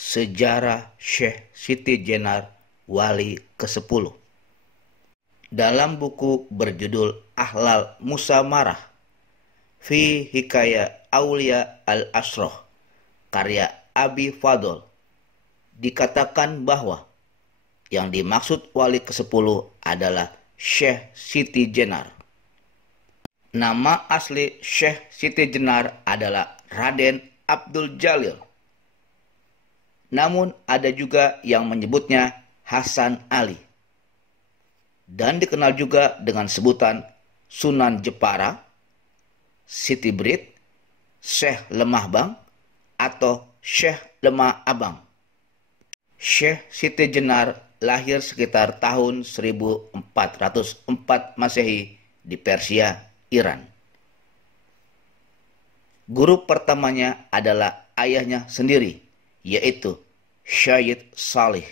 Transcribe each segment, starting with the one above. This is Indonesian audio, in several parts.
Sejarah Syekh Siti Jenar Wali ke-10. Dalam buku berjudul Ahlal Musamarah Fi Hikaya Aulia al-Asroh karya Abi Fadl, dikatakan bahwa yang dimaksud wali ke-10 adalah Syekh Siti Jenar. Nama asli Syekh Siti Jenar adalah Raden Abdul Jalil. Namun ada juga yang menyebutnya Hasan Ali. Dan dikenal juga dengan sebutan Sunan Jepara, Siti Brit, Syekh Lemah Bang, atau Syekh Lemah Abang. Syekh Siti Jenar lahir sekitar tahun 1404 Masehi di Persia, Iran. Guru pertamanya adalah ayahnya sendiri, yaitu Syed Salih.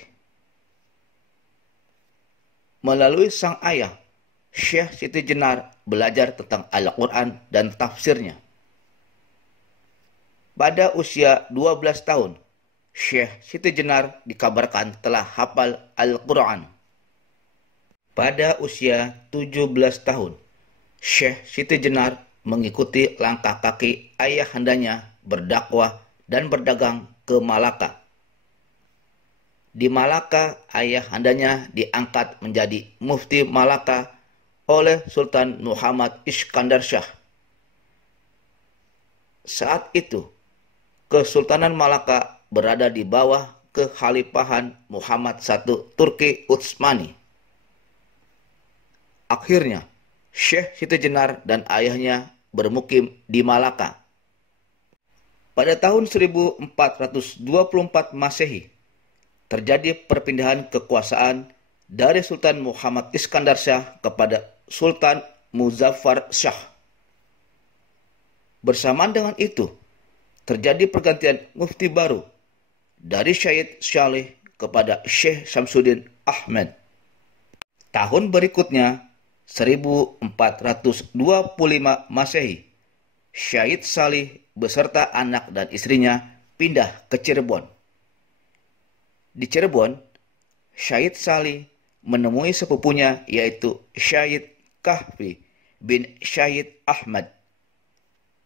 Melalui sang ayah, Syekh Siti Jenar belajar tentang Al-Quran dan tafsirnya. Pada usia 12 tahun, Syekh Siti Jenar dikabarkan telah hafal Al-Quran. Pada usia 17 tahun, Syekh Siti Jenar mengikuti langkah kaki ayahandanya berdakwah dan berdagang ke Malaka. Di Malaka, ayahandanya diangkat menjadi mufti Malaka oleh Sultan Muhammad Iskandar Shah. Saat itu, Kesultanan Malaka berada di bawah kekhalifahan Muhammad I Turki Utsmani. Akhirnya, Syekh Siti Jenar dan ayahnya bermukim di Malaka. Pada tahun 1424 Masehi, terjadi perpindahan kekuasaan dari Sultan Muhammad Iskandar Shah kepada Sultan Muzaffar Shah. Bersamaan dengan itu, terjadi pergantian mufti baru dari Syed Salih kepada Syekh Samsuddin Ahmad. Tahun berikutnya, 1425 Masehi, Syed Salih beserta anak dan istrinya pindah ke Cirebon. Di Cirebon, Syed Salih menemui sepupunya yaitu Syed Kahfi bin Syed Ahmad,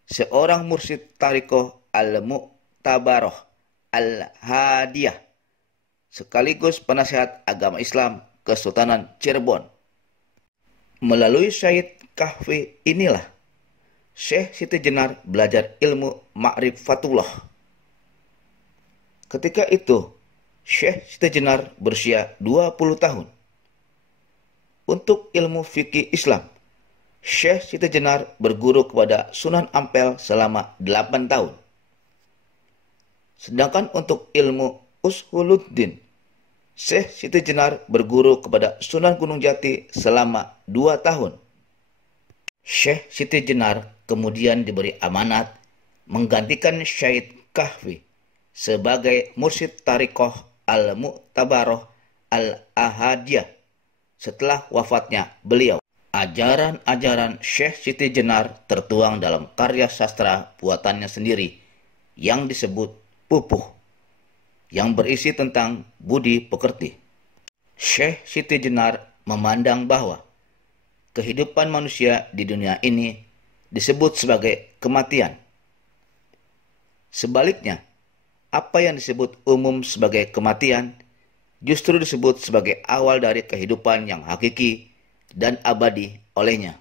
seorang mursyid Tariqah Al-Mu'tabaroh Al-Hadiyah, sekaligus penasehat agama Islam Kesultanan Cirebon. Melalui Syed Kahfi inilah Syekh Siti Jenar belajar ilmu ma'rifatullah. Ketika itu, Syekh Siti Jenar berusia 20 tahun. Untuk ilmu fikih Islam, Syekh Siti Jenar berguru kepada Sunan Ampel selama 8 tahun. Sedangkan untuk ilmu Usuluddin, Syekh Siti Jenar berguru kepada Sunan Gunung Jati selama 2 tahun. Syekh Siti Jenar kemudian diberi amanat menggantikan Syed Kahfi sebagai mursyid Tariqah Al-Mu'tabaroh Al-Ahadiyah setelah wafatnya beliau. Ajaran-ajaran Syekh Siti Jenar tertuang dalam karya sastra buatannya sendiri yang disebut Pupuh, yang berisi tentang budi pekerti. Syekh Siti Jenar memandang bahwa kehidupan manusia di dunia ini disebut sebagai kematian. Sebaliknya, apa yang disebut umum sebagai kematian justru disebut sebagai awal dari kehidupan yang hakiki dan abadi olehnya.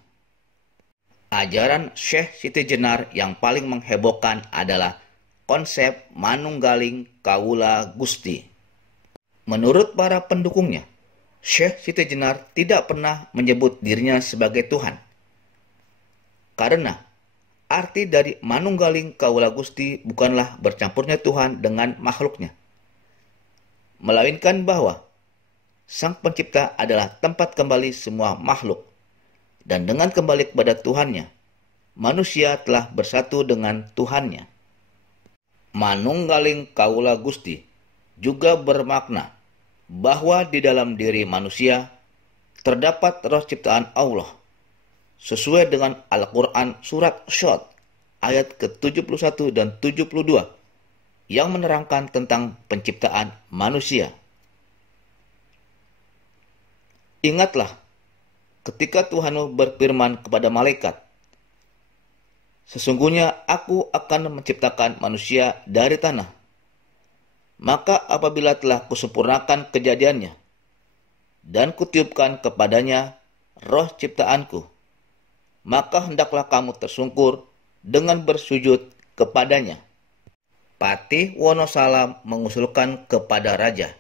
Ajaran Syekh Siti Jenar yang paling menghebohkan adalah konsep manunggaling kawula Gusti. Menurut para pendukungnya, Syekh Siti Jenar tidak pernah menyebut dirinya sebagai Tuhan. Karena arti dari manunggaling kawula Gusti bukanlah bercampurnya Tuhan dengan makhluknya, melainkan bahwa Sang Pencipta adalah tempat kembali semua makhluk, dan dengan kembali kepada Tuhannya, manusia telah bersatu dengan Tuhannya. Manunggaling kawula Gusti juga bermakna bahwa di dalam diri manusia terdapat roh ciptaan Allah, sesuai dengan Al-Quran Surat Syad ayat ke-71 dan 72, yang menerangkan tentang penciptaan manusia. Ingatlah ketika Tuhan berfirman kepada malaikat, "Sesungguhnya aku akan menciptakan manusia dari tanah. Maka apabila telah kusempurnakan kejadiannya, dan kutiupkan kepadanya roh ciptaanku, maka hendaklah kamu tersungkur dengan bersujud kepadanya." Patih Wonosalam mengusulkan kepada raja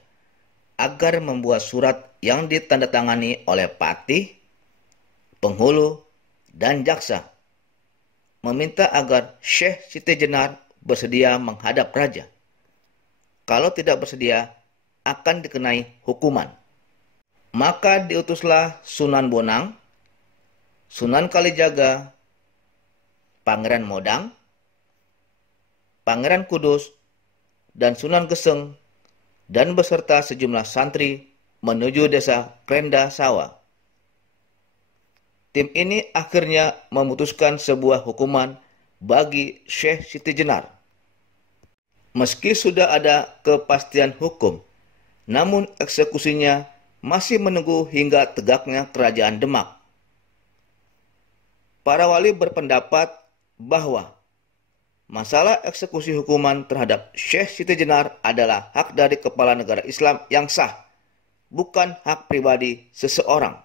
agar membuat surat yang ditandatangani oleh patih, penghulu, dan jaksa, meminta agar Syekh Siti Jenar bersedia menghadap raja. Kalau tidak bersedia, akan dikenai hukuman. Maka diutuslah Sunan Bonang, Sunan Kalijaga, Pangeran Modang, Pangeran Kudus, dan Sunan Geseng, dan beserta sejumlah santri menuju desa Krenda Sawah. Tim ini akhirnya memutuskan sebuah hukuman bagi Syekh Siti Jenar. Meski sudah ada kepastian hukum, namun eksekusinya masih menunggu hingga tegaknya kerajaan Demak. Para wali berpendapat bahwa masalah eksekusi hukuman terhadap Syekh Siti Jenar adalah hak dari kepala negara Islam yang sah, bukan hak pribadi seseorang.